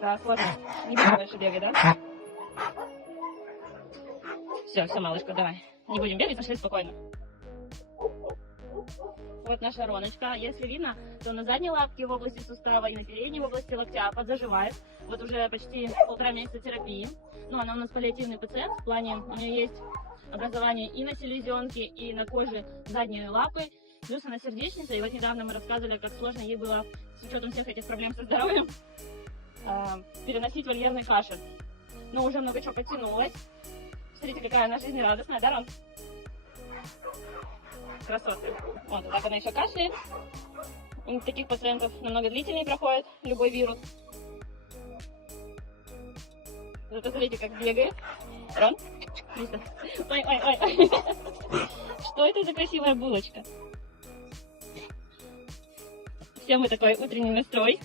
Да, сложно. Не будем больше бегать, да? Все, малышка, давай. Не будем бегать, пошли спокойно. Вот наша роночка. Если видно, то на задней лапке в области сустава и на передней в области локтя подзаживает. Вот уже почти 1,5 месяца терапии. Ну, она у нас паллиативный пациент. В плане у нее есть образование и на селезенке, и на коже задней лапы. Плюс она сердечница. И вот недавно мы рассказывали, как сложно ей было, с учетом всех этих проблем со здоровьем, переносить вольерный кашель. Но уже много чего потянулось. Смотрите, какая она жизнерадостная, да, Рон? Красоты. Вот так она еще кашляет. У таких пациентов намного длительнее проходит любой вирус. Зато смотрите, как бегает. Рон? Ой. Что это за красивая булочка? Всем мы такой утренний настрой.